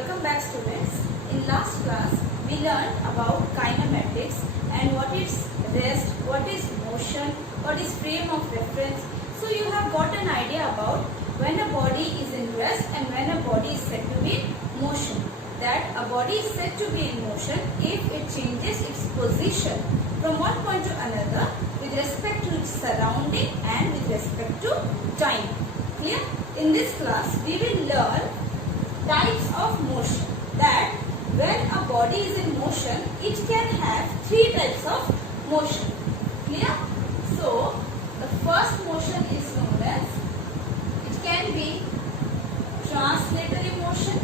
Welcome back, students. In last class we learned about kinematics and what is rest, what is motion, what is frame of reference. So you have got an idea about when a body is in rest and when a body is said to be in motion. That a body is said to be in motion if it changes its position from one point to another with respect to its surrounding and with respect to time. Clear? In this class we will learn types of motion. That when a body is in motion, it can have three types of motion. Clear? So the first motion is known as, it can be translatory motion,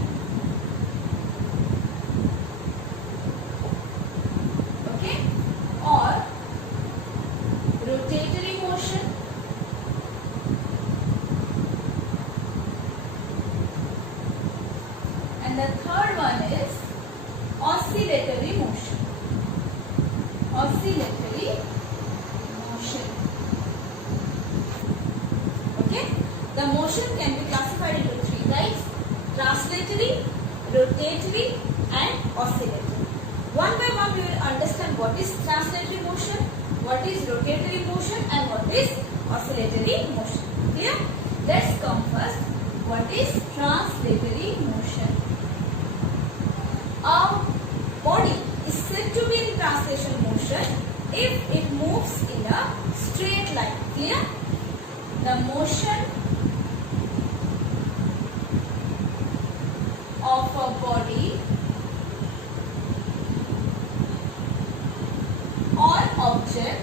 okay, or rotatory motion, and the third one is oscillatory motion. Oscillatory motion. Okay? The motion can be classified into three types: translatory, rotatory, and oscillatory. One by one we will understand what is translatory motion, what is rotatory motion, and what is oscillatory motion. Clear? Let's come first. What is translatory motion? A body is said to be in translation motion if it moves in a straight line. Clear? The motion of a body or object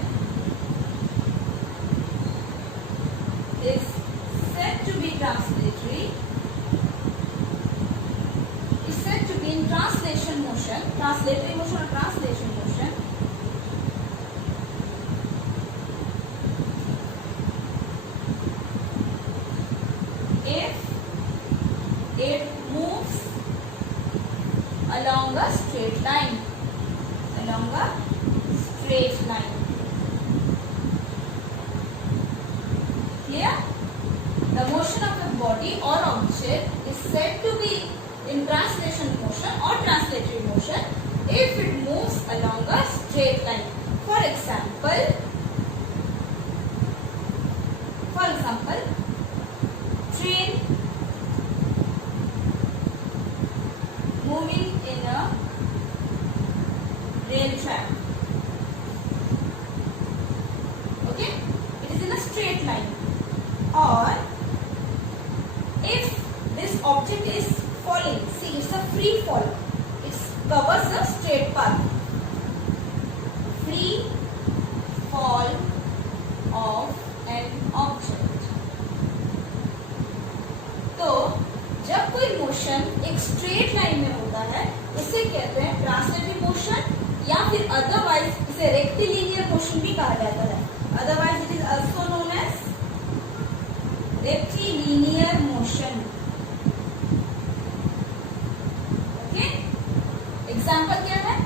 is said to be translatory, is said to be in translation motion, translatory motion or translation motion, if it moves along a straight line, along a straight line. Clear? The motion of a body or object is said to be in translation motion or translatory motion if it moves along a straight line. For example, train moving in a rail track. Okay? It is in a straight line. Or if this object is falling, see, it's a free fall. It covers a straight path. Free fall of an object. तो जब कोई motion एक straight line में होता है उसे कहते हैं ट्रांसलेटरी मोशन, या फिर अदरवाइज इसे रेक्टिलिनियर मोशन भी कहा जाता है. Otherwise it is also known as rectilinear motion. Okay? Example क्या है?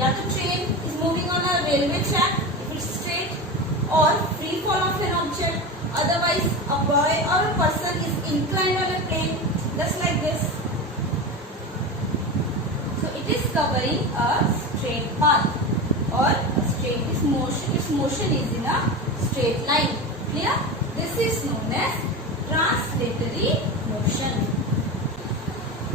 या तो train is moving on a railway track if it's straight, और free fall of an object. Otherwise, a boy or a person is inclined on a plane, just like this. So it is covering a straight path, or a straight is motion. Its motion is in a straight line. Clear? This is known as translatory motion.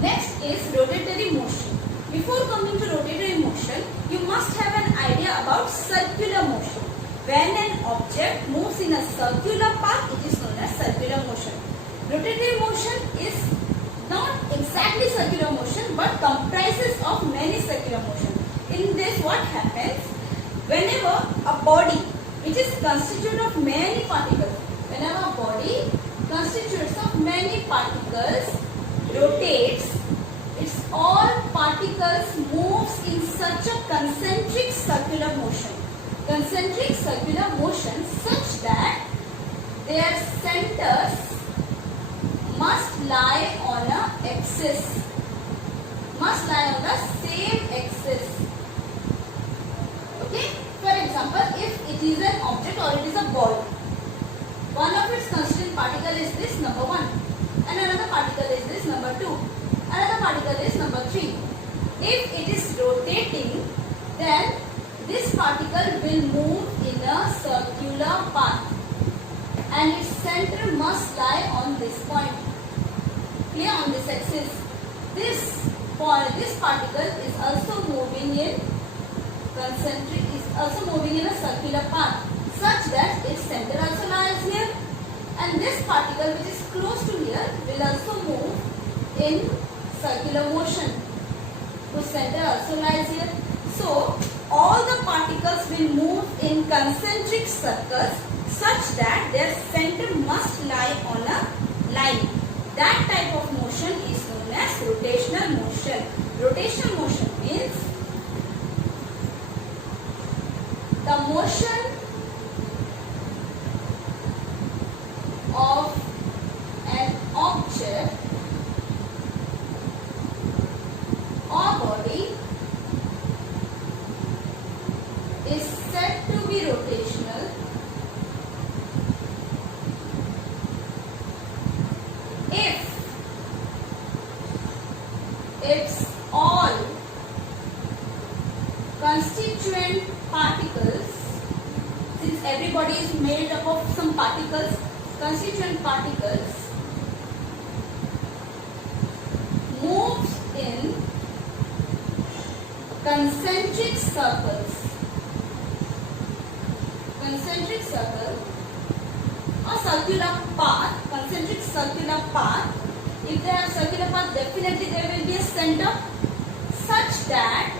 Next is rotatory motion. Before coming to rotatory motion, you must have an idea about circular motion. When an object moves in a circular path, it is known as circular motion. Rotatory motion is not exactly circular motion but comprises of many circular motion. In this, what happens? Whenever a body which is constituted of many particles, whenever a body constitutes of many particles rotates, its all particles moves in such a concentric circular motion. Concentric circular motion such that their centers must lie on a axis, must lie on the same axis. Okay? For example, if it is an object or it is a ball, one of its constituent particle is this number 1 and another particle is this number 2. Another particle is number 3. If it is rotating, then this particle will move in a circular path and its center must lie on this point. Clear? On this axis. This particle is also moving in a circular path such that its center also lies here, and this particle which is close to here will also move in circular motion, whose center also lies here. So all the particles will move in concentric circles such that their center must lie on a line. That type of motion is known as rotational motion. Rotational motion means the motion of an object or body is said to be rotational if its all constituent particles, since everybody is made up of some particles, constituent particles, moves in concentric circles. Concentric circle or circular path, concentric circular path. If they have circular path, definitely there will be a center such that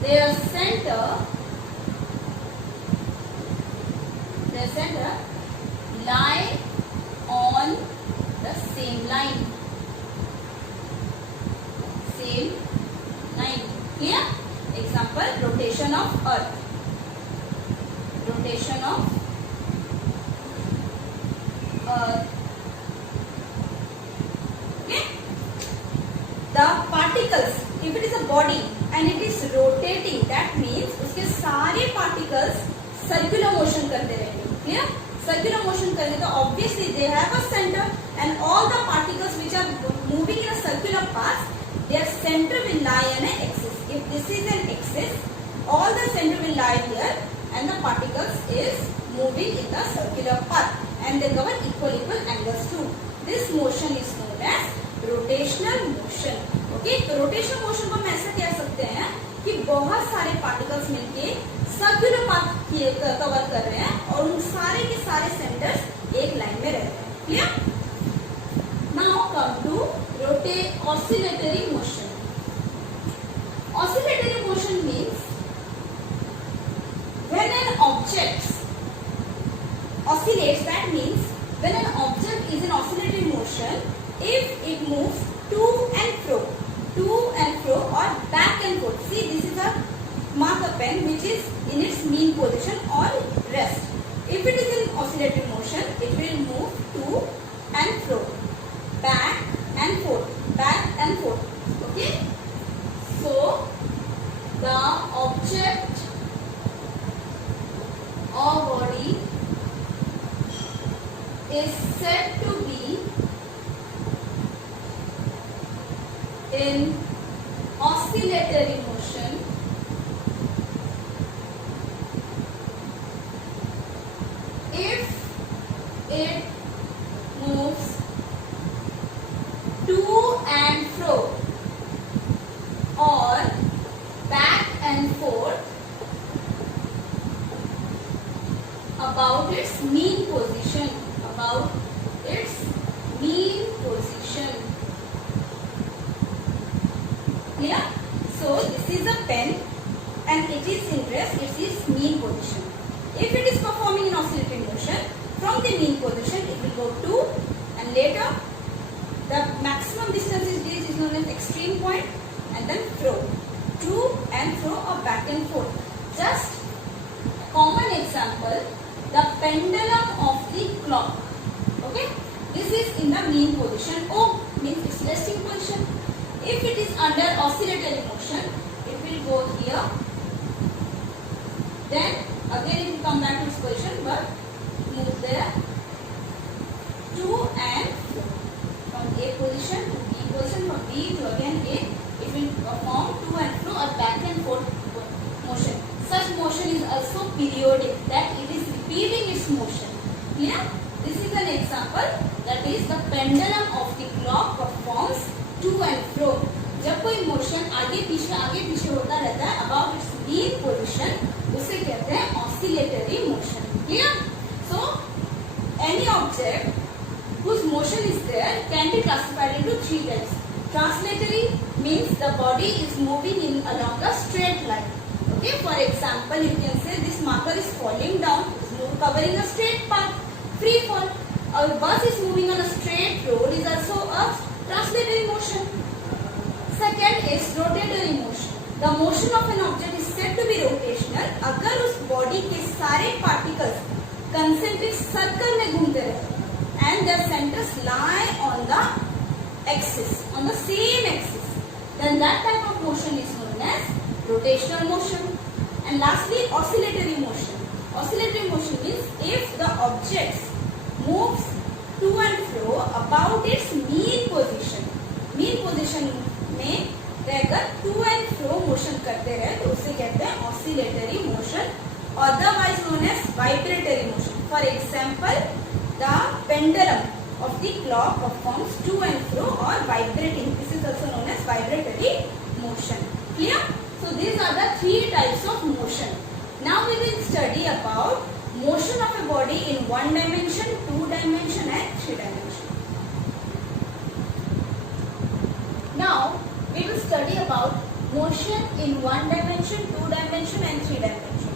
their center lie on the same line. Clear? Example, rotation of earth. Rotation of earth. Okay? The particles, if it is a body and it is rotating, that means उसके सारे particles circular motion करते रहेंगे. Clear? Circular motion करने तो obviously they have a center, and all the particles which are moving in a circular path, their center will lie on an axis. If this is an axis, all the center will lie here and the particles is moving in the circular path and they cover equal angles too. This motion is known as rotational motion. Okay, तो rotational motion को हम ऐसा कह सकते हैं कि बहुत सारे particles मिलके circular path कवर कर रहे हैं और उन सारे के सारे centers एक लाइन में रहते हैं. Clear? Now come to oscillatory motion. Oscillatory motion means when an object oscillates, that means when an object is in oscillatory motion, if it moves to and fro or back and forth. See, this is a marker pen which is in its mean position or rest. If it is in oscillatory motion, it will move to and fro, back and forth. Okay, so the object or body is said to be in oscillatory motion if it moves to and fro or back and forth about its mean position. Clear? So this is a pen and it is in rest, it is mean position. If it is performing in oscillatory motion, from the mean position it will go to, and later the maximum distance is reached is known as extreme point, and then fro. To and fro or back and forth. Just a common example, the pendulum of the clock. Okay, this is in the mean position. O means its resting position. If it is under oscillatory motion, it will go here. Then again it will come back to its position, but move there. To and fro. position to B position, from B to again A. It will perform to and fro or back and forth motion. Such motion is also periodic, that it is repeating its motion. Clear? This is an example, that is the pendulum of the clock performs to and fro. जब कोई motion आगे पीछे होता रहता है about it's mean position, उसे कहते हैं oscillatory motion. Clear? So any object whose motion is there can be classified into three types. Translatory means the body is moving in along a straight line. Okay, for example, you can say this marker is falling down, is covering a straight path. Free fall. A bus is moving on a straight road is also a translatory motion. Second is rotatory motion. The motion of an object is said to be rotational अगर उस body के सारे particles concentric circle में घूमते रहे and their centers lie on the axis, on the same axis, then that type of motion is known as rotational motion. And lastly, oscillatory motion. Oscillatory motion means if the object moves to and fro about its mean position. mean position में रहकर to and fro motion करते रहे तो उसे कहते हैं oscillatory motion, otherwise known as vibratory motion. For example, the pendulum of the clock performs to and fro or vibrating. This is also known as vibratory motion. Clear? So these are the three types of motion. Now we will study about motion of a body in 1 dimension, 2 dimension and 3 dimension. Now we will study about motion in 1 dimension, 2 dimension and 3 dimension.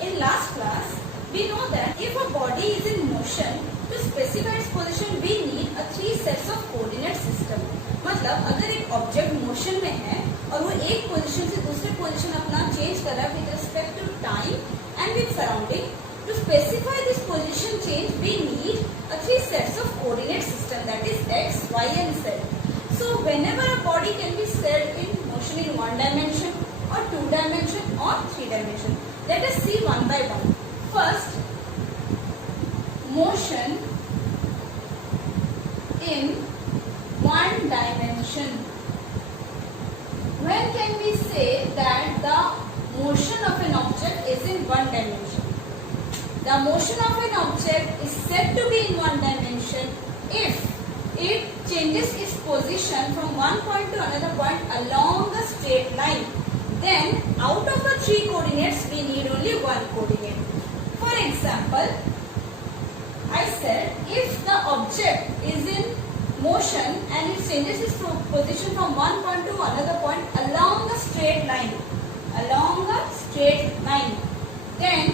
In last class, we know that if a body is in motion, to specify its position we need a 3 sets of coordinate system. मतलब अगर एक object motion में है और वो एक position से दूसरे पोजीशन अपना चेंज कर रहा है with respect to time and with surrounding, to specify this position change we need a 3 sets of coordinate system, that is x, y and z. So whenever a body can be set in motion in 1 dimension or 2 dimension or 3 dimension, let us see one by one. First, motion in 1 dimension. When can we say that the motion of an object is in 1 dimension? The motion of an object is said to be in 1 dimension if it changes its position from one point to another point along a straight line. Then out of the 3 coordinates we need only 1 coordinate. For example, I said if the object is in motion and it changes its position from one point to another point along a straight line, then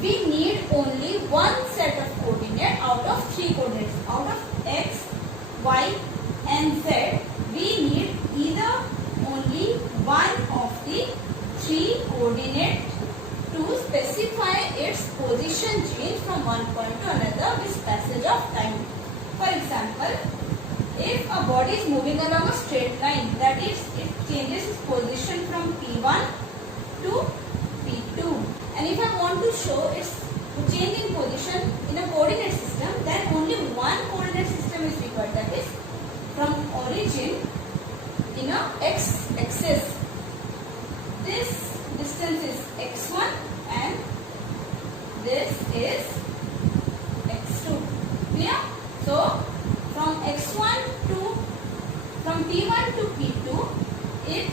we need only 1 set of coordinate out of 3 coordinates. Out of x, y and z, we need either only one of the 3 coordinate to specify its position change from one point to another with passage of time. For example, if a body is moving along a straight line, that is, it changes its position from P1 to P2. And if I want to show its change in position in a coordinate system, then only one coordinate system is required, that is from origin in a x-axis. This distance is x1 and this is x2. Clear? So from P1 to P2, it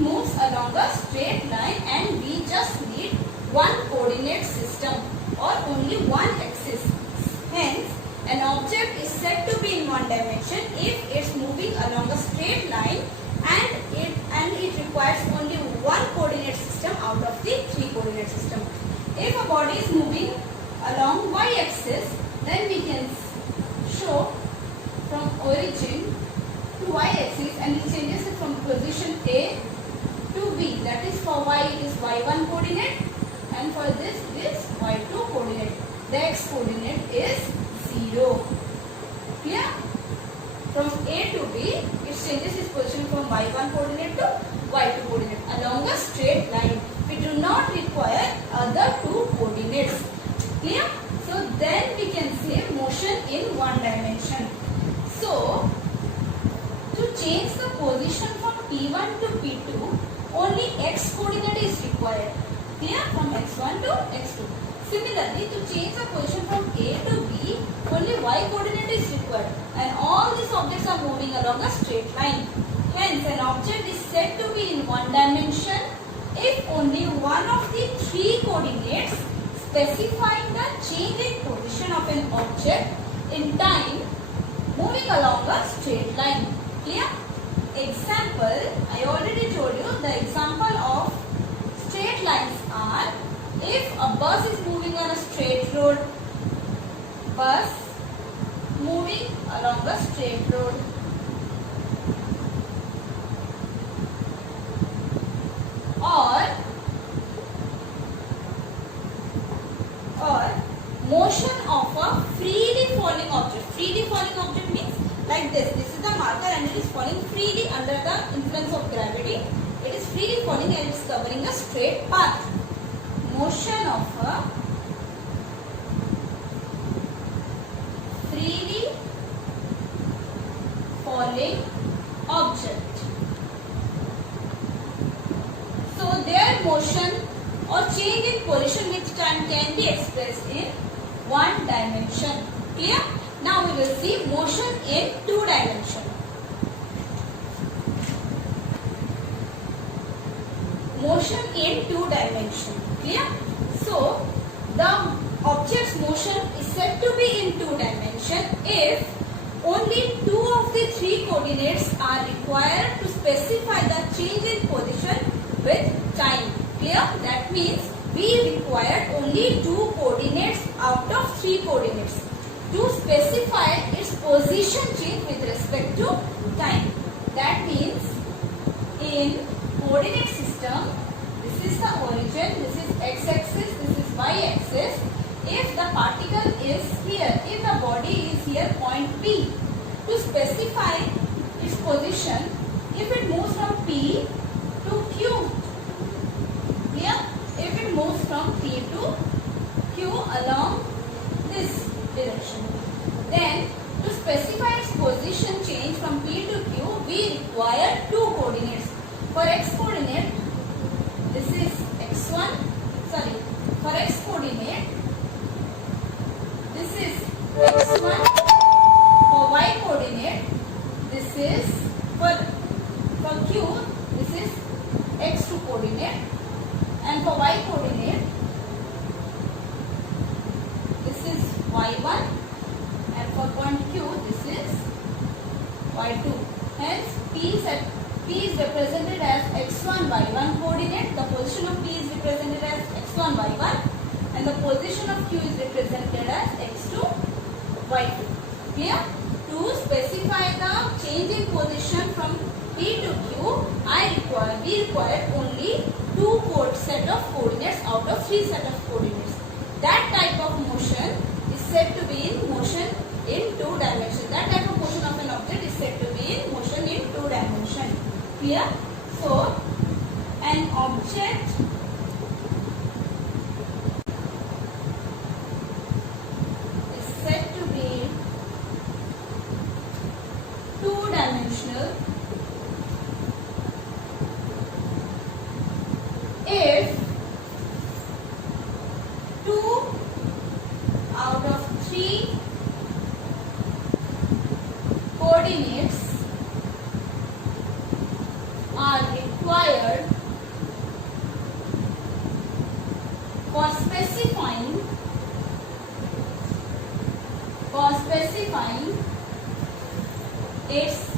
moves along a straight line and we just need one coordinate system or only one axis. Hence, an object is said to be in 1 dimension if it's moving along a straight line and it requires only one coordinate system out of the 3 coordinate system. If a body is moving along y-axis, then we can show from origin to y-axis and it changes it from position A to B. That is, for y it is y1 coordinate and for this it is y2 coordinate. The x coordinate is 0. Clear? From A to B, it changes its position from y1 coordinate to y2 coordinate along a straight line. We do not require other 2 coordinates. Clear? So then we can say motion in 1 dimension. So change the position from P1 to P2, only x coordinate is required. Clear? From x1 to x2. Similarly, to change the position from A to B, only y coordinate is required, and all these objects are moving along a straight line. Hence, an object is said to be in one dimension if only one of the three coordinates specifying the change in position of an object in time moving along a straight line. Clear? Example, I already told you the example of straight lines are, if a bus is moving on a straight road, bus moving along a straight road. Or motion of a freely falling object. Freely falling object means like this. This is the marker and it is falling freely under the influence of gravity. It is freely falling and it is covering a straight path. Motion of a freely falling object. So their motion or change in position with time can be expressed in one dimension. Clear? Now we will see motion in two dimension. Motion in two dimension. Clear? So the object's motion is said to be in two dimension if only two of the three coordinates are required to specify the change in position with time. Clear? That means we require only two coordinates out of three coordinates to specify its position change with respect to time. That means in coordinate system, this is the origin, this is x-axis, this is y-axis. If the particle is here, if the body is here point P, to specify its position, if it moves from P to Q, clear? If it moves from P to Q along this direction, then to specify its position change from P to Q, we require two coordinates. For x coordinate, this is x1, sorry, for x coordinate, this is x1, for y coordinate, this is, for Q, this is x2 coordinate, and for y coordinate, this is y1, and for point Q, this is y2. Hence, P is represented as x1 y1 coordinate, the position of P is represented as x1 y1, and the position of Q is represented as x2 y2. Clear? To specify the change in position from P to Q, we require only two set of coordinates out of three set of coordinates. That type of motion is said to be in motion in two dimensions. That type of motion of an object is said to be in motion in two dimensions. Clear? So, an object is said to be two-dimensional if two out of three coordinates are required for specifying its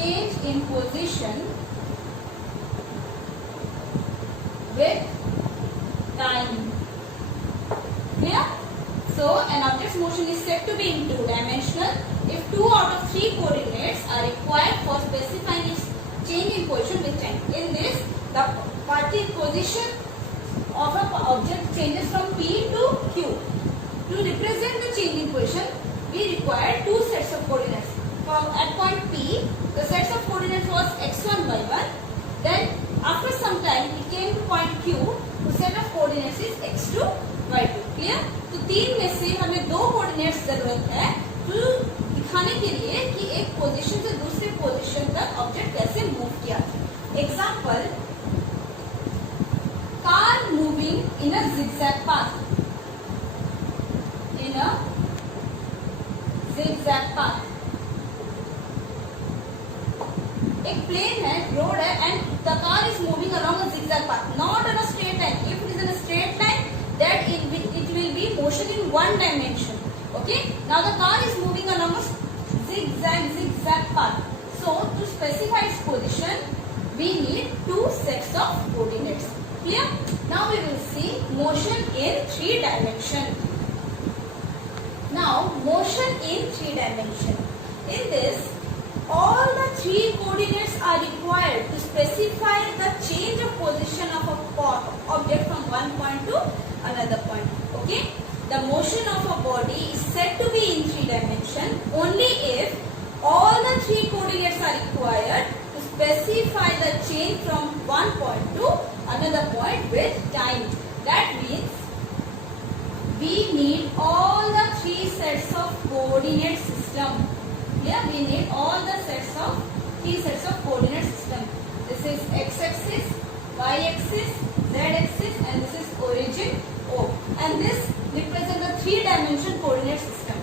change in position with time. Clear? So an object's motion is said to be in two dimensional if two out of three coordinates are required for specifying its change in position with time. In this, the position of an object changes from P to Q. To represent the change in position, we require two sets of coordinates. At point P, the sets of coordinates was x1, y1. Then after some time, it came to point Q. The set of coordinates is x2, y2. Clear? तो तीन में से हमें दो coordinates जरूरत है to दिखाने के लिए कि एक पोजीशन से दूसरे पोजीशन तक ऑब्जेक्ट कैसे मूव किया। Example, car moving in a zigzag path, in a zigzag path। एक प्लेन है, रोड है, and the car is moving along a zigzag path, not on a straight line. If it is in a straight line, that it will be motion in one dimension. Okay, now the car is moving along a zigzag path. So to specify its position, we need two sets of coordinates. Clear? Now we will see motion in 3 dimension. Now motion in 3 dimension. In this, all the 3 coordinates are required to specify the change of position of a object from one point to another point. Okay? The motion of a body is said to be in 3 dimension only if all the 3 coordinates are required to specify the change from one point to another point with time. That means we need all the 3 sets of coordinate system. Yeah, we need all the 3 sets of coordinate system. This is x-axis, y-axis, z-axis, and this is origin O. And this represents the 3-dimension coordinate system.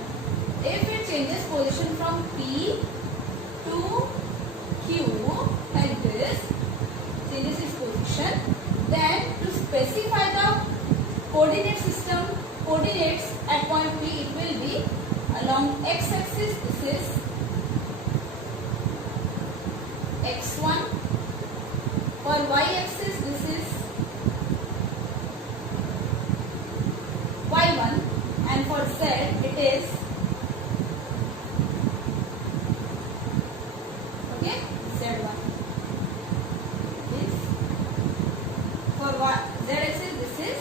If it changes position from P to Q, like this, changes its position, then to specify the coordinate system, coordinates at point P, it will be along x-axis, this is x1, for y-axis this is y1, and for z it is okay z1. This for z-axis this is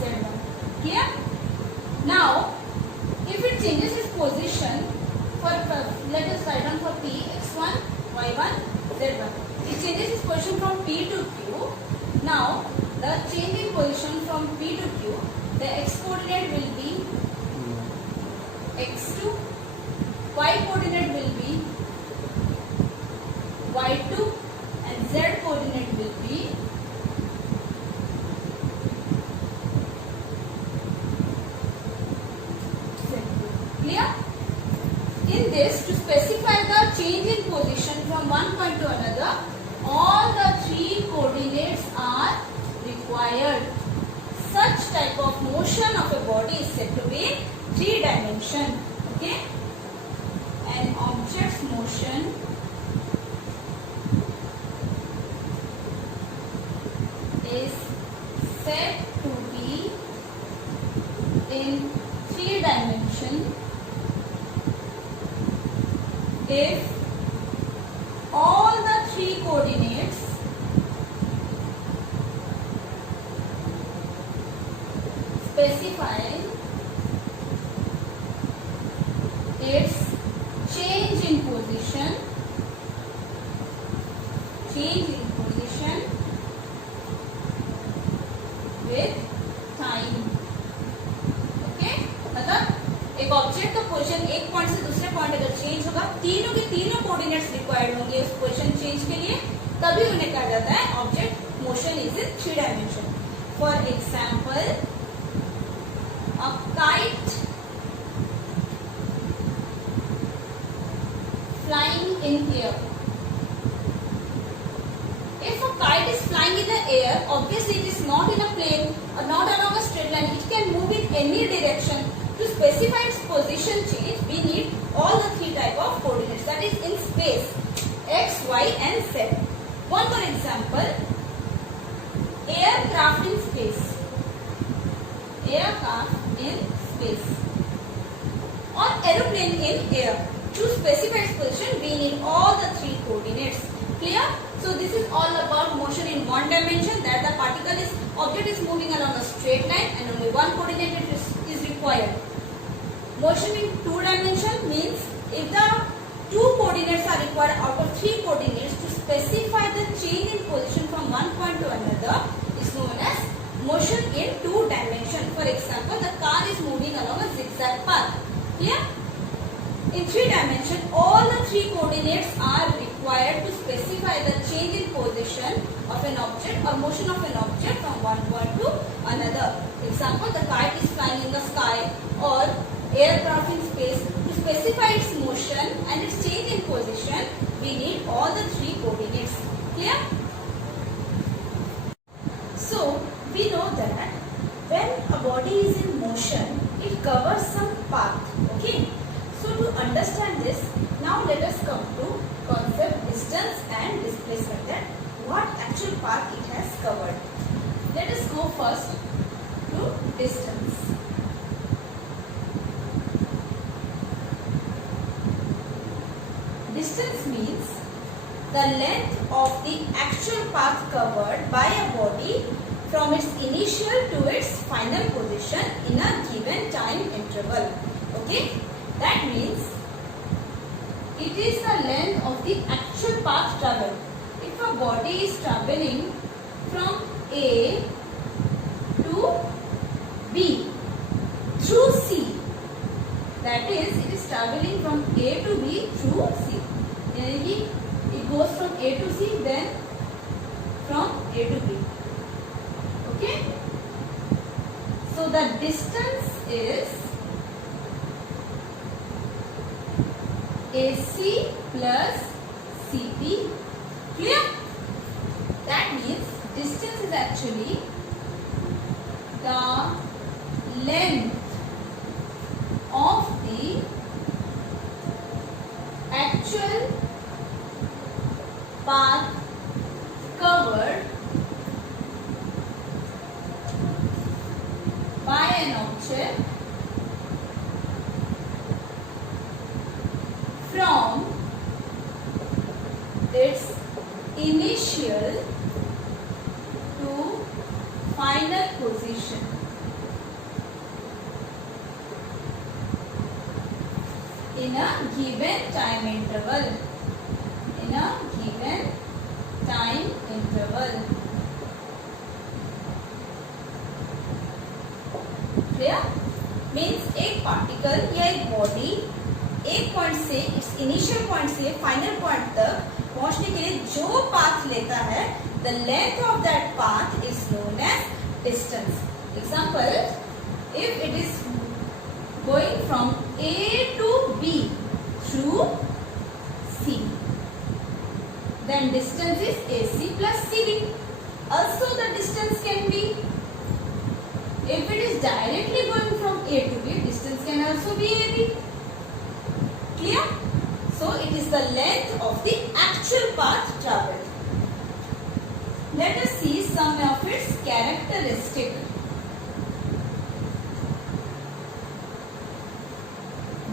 z1. Clear? Now if it changes its position for let us write down for P, x1, y1, z1. It changes its position from P to Q. Now the change in position from P to Q, the x coordinate will be x2, y coordinate will be y2, and z coordinate will be z2. Clear? In this, to specify the change in position from one point to another, all the 3 coordinates are required. Such type of motion of a body is said to be 3 dimension. Okay? An object's motion is said to be in 3 dimension if all the 3 coordinates specify its change in position with time. Okay? मतलब एक object का position एक point से दूसरे point अगर change होगा, तीनों के तीनों कोऑर्डिनेट्स रिक्वायर्ड होंगे उस पोजीशन चेंज के लिए, तभी उन्हें कहा जाता है object motion is in 3 dimension. For example, a kite flying in air. If a kite is flying in the air, obviously it is not in a plane or not along a straight line. It can move in any direction. To specify its position change, we need all the 3 type of coordinates, that is in space, x, y and z. One more example, aircraft in space. Aircraft in space or aeroplane in air. To specify its position, we need all the 3 coordinates. Clear? So this is all about motion in 1 dimension, that the object is moving along a straight line and only 1 coordinate is required. Motion in 2 dimension means if the 2 coordinates are required out of 3 coordinates, to specify the change in position from one point to another is known as motion in 2 dimension. For example, the car is moving along a zigzag path. Clear? In 3 dimension, all the 3 coordinates are required to specify the change in position of an object or motion of an object from one point to another. Example, the kite is flying in the sky or aircraft in space. To specify its motion and its change in position, we need all the 3 coordinates. Clear? So, we know that when a body is in motion, it covers some path. Okay? So to understand this, now let us come to concept distance and displacement, that what actual path it has covered. Let us go first to distance. Distance means the length of the actual path covered by a body from its initial to its final position in a given time interval. Okay? That means it is the length of the actual path traveled. If a body is traveling from A to B through C, that is, it is traveling from A to B through C. It goes from A to C, then from A to B. Okay? So the distance is AC plus CP. Clear? That means distance is actually the length of the actual path covered by an object from its initial to final position in a given time interval. In a given time interval. Clear? Means एक particle या एक body एक point से इस initial point से final point तक पहुंचने के लिए जो पाथ लेता है, the length of that path is known as distance. Example, if it is going from A to B through C, then distance is AC plus CD. Also the distance can be, if it is directly going from A to B, distance can also be AB. Clear? So it is the length of the actual path traveled. Let us see some of its characteristics.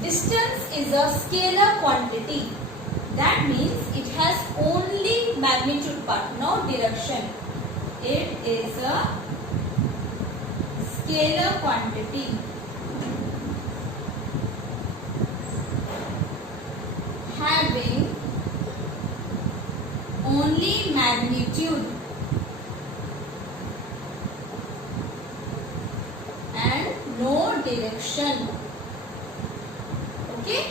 Distance is a scalar quantity. That means it has only magnitude part, no direction. It is a scalar quantity. Having only magnitude and no direction. Okay,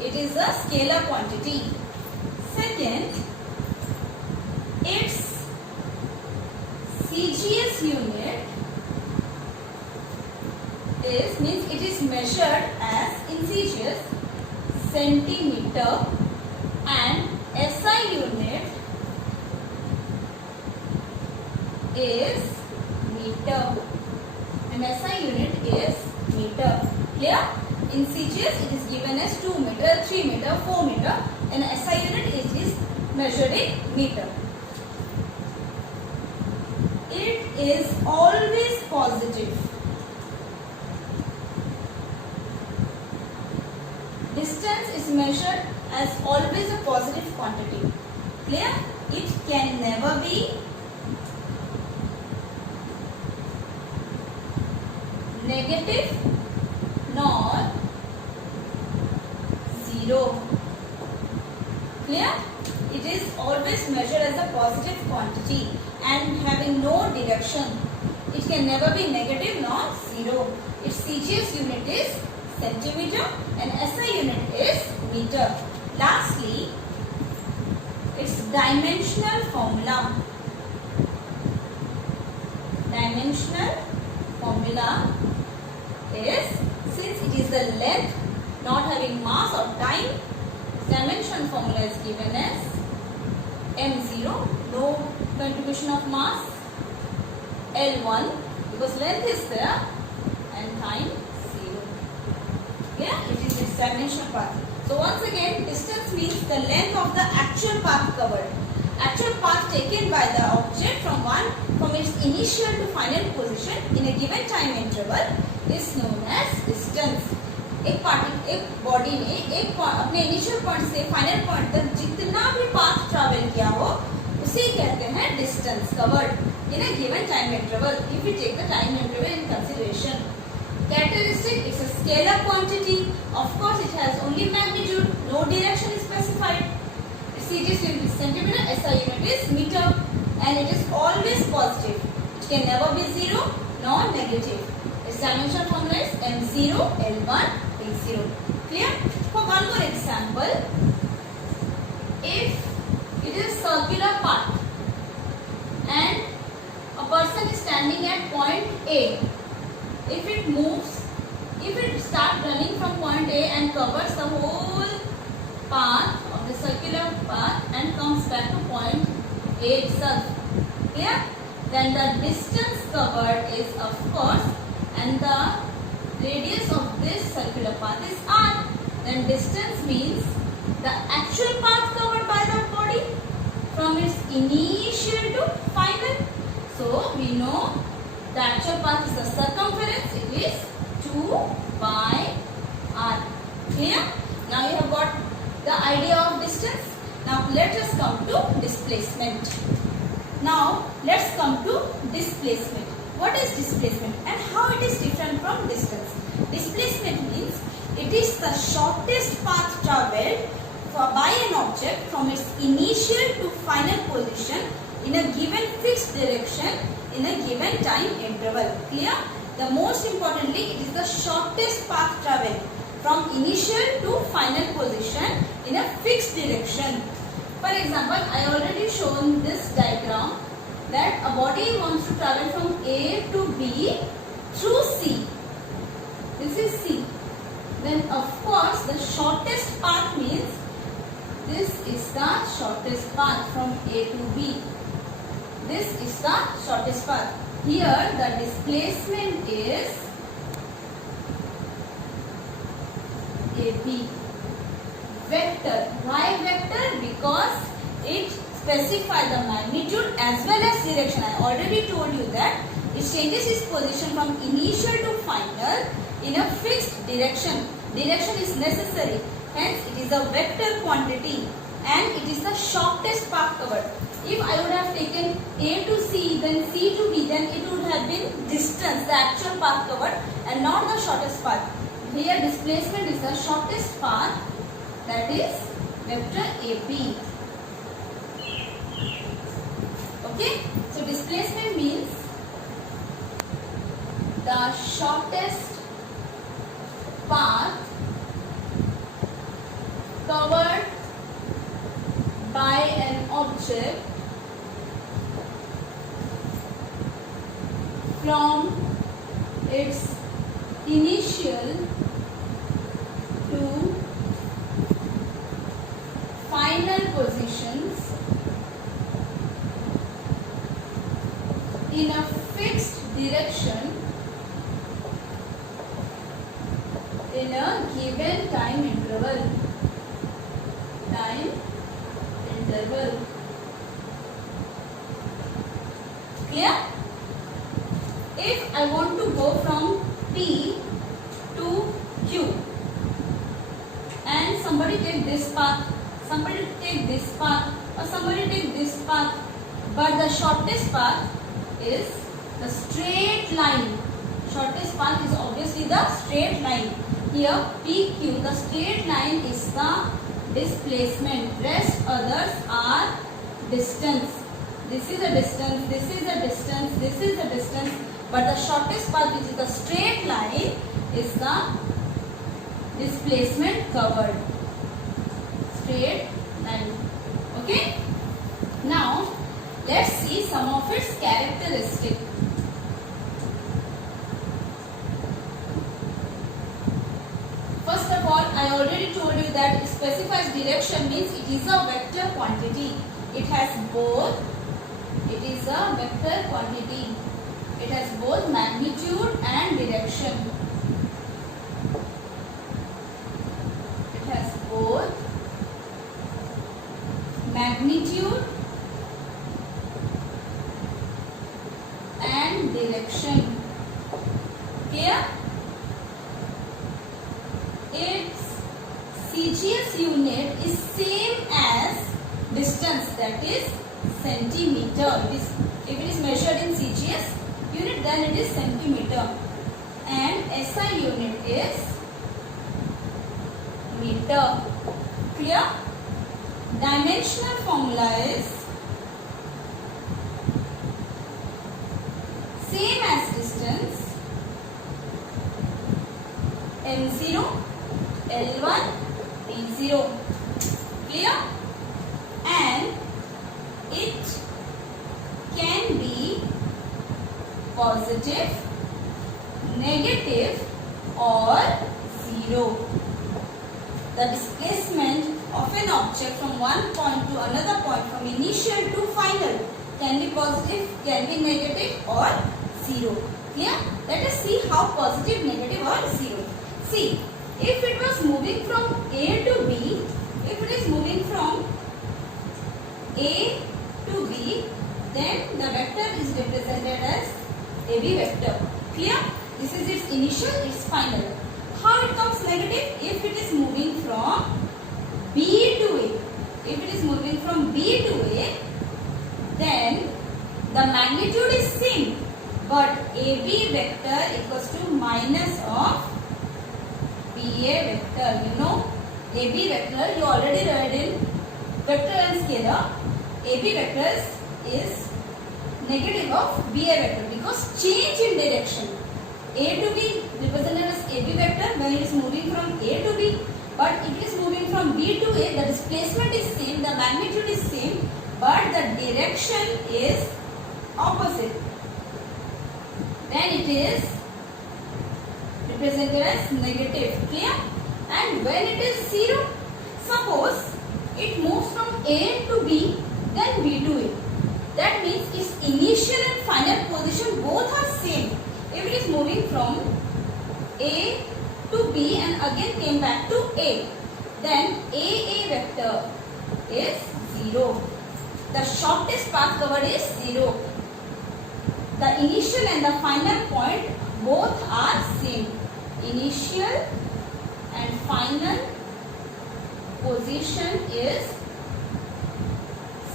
it is a scalar quantity. Second, its CGS unit means it is measured as in CGS centimeter, and SI unit is meter, and SI unit is meter. Clear? In CGS it is given as 2 meter, 3 meter, 4 meter, and SI unit is measured in meter. It is always positive. Distance is measured as always a positive quantity. Clear? It can never be negative nor zero. Clear? It is always measured as a positive quantity and having no direction. It can never be negative nor zero. Its CGS unit is centimeter and SI unit is meter. Lastly, its dimensional formula. Dimensional formula is, since it is the length not having mass or time, dimensional formula is given as m0, no contribution of mass, L1 because length is there, and time 0. Yeah, it is its dimensional path. So once again, distance means the length of the actual path covered. Actual path taken by the object from its initial to final position in a given time interval is known as distance. एक body ने अपने initial point से final point तक जितना भी path travel किया हो उसे कहते हैं distance covered in a given time interval if we take the time interval in consideration. Characteristic, it's a scalar quantity. Of course, it has only magnitude, no direction is specified. Its unit is centimeter, SI unit is meter, and it is always positive. It can never be zero nor negative. Its dimensional formula is m0, L1, A0. Clear? For one more example, if it is a circular path and a person is standing at point A, if it moves, if it starts running from point A and covers the whole path of the circular path and comes back to point A itself, clear? Then the distance covered is of course, and the radius of this circular path is r. Then distance means the actual path covered by the body from its initial to final. So we know the actual path is the circumference. It is 2 by r. Clear? Now you have got the idea of distance. Now let us come to displacement. Now let's come to displacement. What is displacement and how it is different from distance? Displacement means it is the shortest path travelled by an object from its initial to final position in a given fixed direction in a given time interval. Clear? The most importantly, it is the shortest path travelled from initial to final position in a fixed direction. For example, I already shown this diagram that a body wants to travel from A to B through C. This is C. Then of course the shortest path means this is the shortest path from A to B. This is the shortest path. Here the displacement is AB. Vector. Why vector? Because it specifies the magnitude as well as direction. I already told you that it changes its position from initial to final in a fixed direction. Direction is necessary. Hence it is a vector quantity and it is the shortest path covered. If I would have taken A to C, then C to B, then it would have been distance, the actual path covered, and not the shortest path. Here displacement is the shortest path, that is vector AB. Okay, so displacement means the shortest path covered by an object from its initial to final positions in a fixed direction in a given time interval. Clear? If I want to go from P to Q and somebody take this path, somebody take this path, or somebody take this path, but the shortest path is the straight line. Shortest path is obviously the straight line. Here PQ, the straight line is the displacement. Rest others are distance. This is a distance, this is a distance, this is a distance, but the shortest path, which is the straight line, is the displacement covered. straight line. Okay. Now let's see some of its characteristics. First of all, I already told you that it specifies direction means it is a vector quantity. It has both. It is a vector quantity. It has both magnitude and direction. It has both magnitude and direction. Clear? Its CGS unit is same as distance, that is centimeter. If it is measured in CGS unit, then it is centimeter, and SI unit is meter. Clear? Dimensional formula is same as distance, m0, L1, D0. Clear? And it can be positive, negative or zero. The displacement of an object from one point to another point, from initial to final, can be positive, can be negative or zero. Clear? Let us see how positive, negative or zero. See, if it was moving from A to B, if it is moving from A to B, then the vector is represented as AB vector. Clear? This is its initial, its final. How it comes negative? If it is moving from B to A. If it is moving from B to A, then the magnitude is same, but AB vector equals to minus of BA vector. You know, AB vector you already read in vector and scalar. AB vector is negative of BA vector because change in direction. A to B represented as AB vector when it is moving from A to B, but if it is moving from B to A, the displacement is same, the magnitude is same, but the direction is opposite. Then it is represented as negative. Clear? And when it is zero, suppose it moves from A to B, then B to A. That means its initial and final position both are same. If it is moving from A to B and again came back to A, then AA vector is 0. The shortest path covered is 0. The initial and the final point both are same. Initial and final position is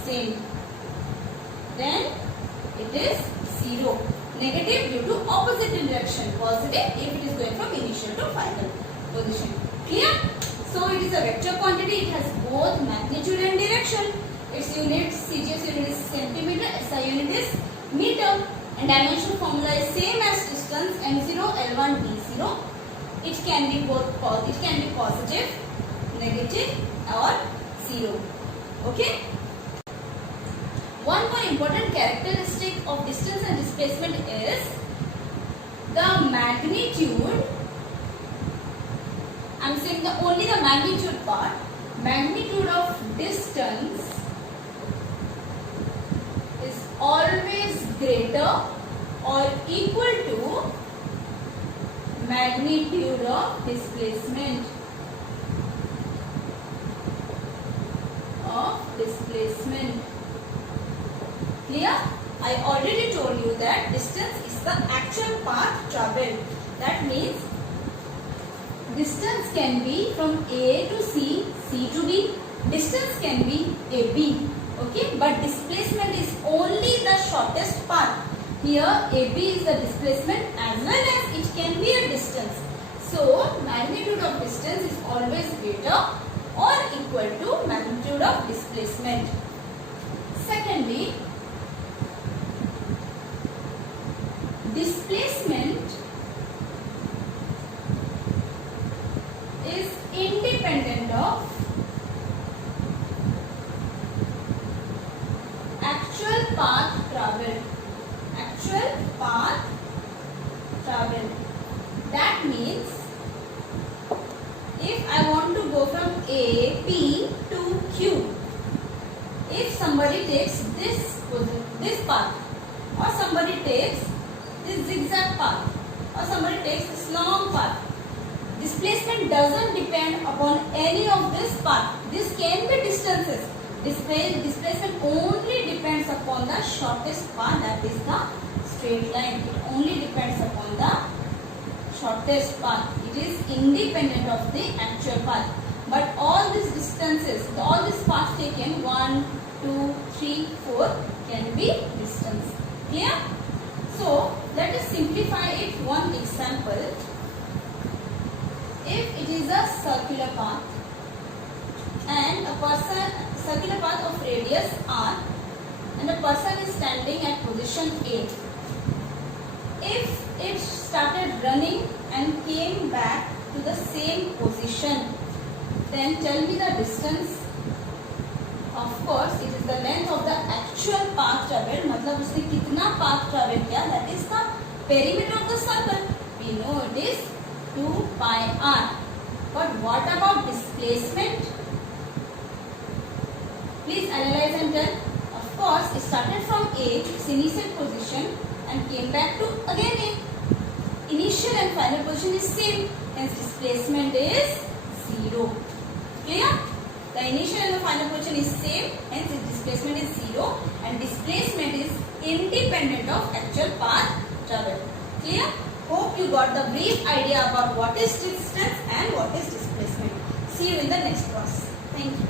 same. Then it is 0. Negative due to opposite direction. Positive if it is going from initial to final position. Clear? So it is a vector quantity. It has both magnitude and direction. Its unit, CGS unit is centimeter, SI unit is meter, and dimensional formula is same as distance m0, L1, D0. It can be positive, negative or zero. Okay. One more important characteristic of distance and displacement is the magnitude. I am saying only the magnitude part. Magnitude of distance is always greater or equal to magnitude of displacement. Clear? I already told you that distance is the actual path traveled. That means distance can be from A to C, C to B. Distance can be AB. Okay, but displacement is only the shortest path. Here AB is the displacement as well as it can be a distance. So magnitude of distance is always greater or equal to magnitude of displacement. Secondly, displacement is independent of if I want to go from A, P to Q, if somebody takes this path, or somebody takes this zigzag path, or somebody takes this long path, displacement doesn't depend upon any of this path. This can be distances. Displacement only depends upon the shortest path, that is the straight line. It only depends upon the shortest path. It is independent of the actual path. But all these distances, all these paths taken, 1, 2, 3, 4 can be distance. Clear? So let us simplify it one example. If it is a circular path and circular path of radius r, and a person is standing at position A. If it started running and came back to the same position, then tell me the distance. Of course, it is the length of the actual path traveled. मतलब उसने कितना path travel किया, that is the perimeter of the circle. We know it is 2 pi r. But what about displacement? Please analyze and tell. Of course, it started from A, its initial position, and came back to again A. Initial and final position is same, hence displacement is 0. Clear? The initial and the final position is same, hence its displacement is 0, and displacement is independent of actual path traveled. Clear? Hope you got the brief idea about what is distance and what is displacement. See you in the next class. Thank you.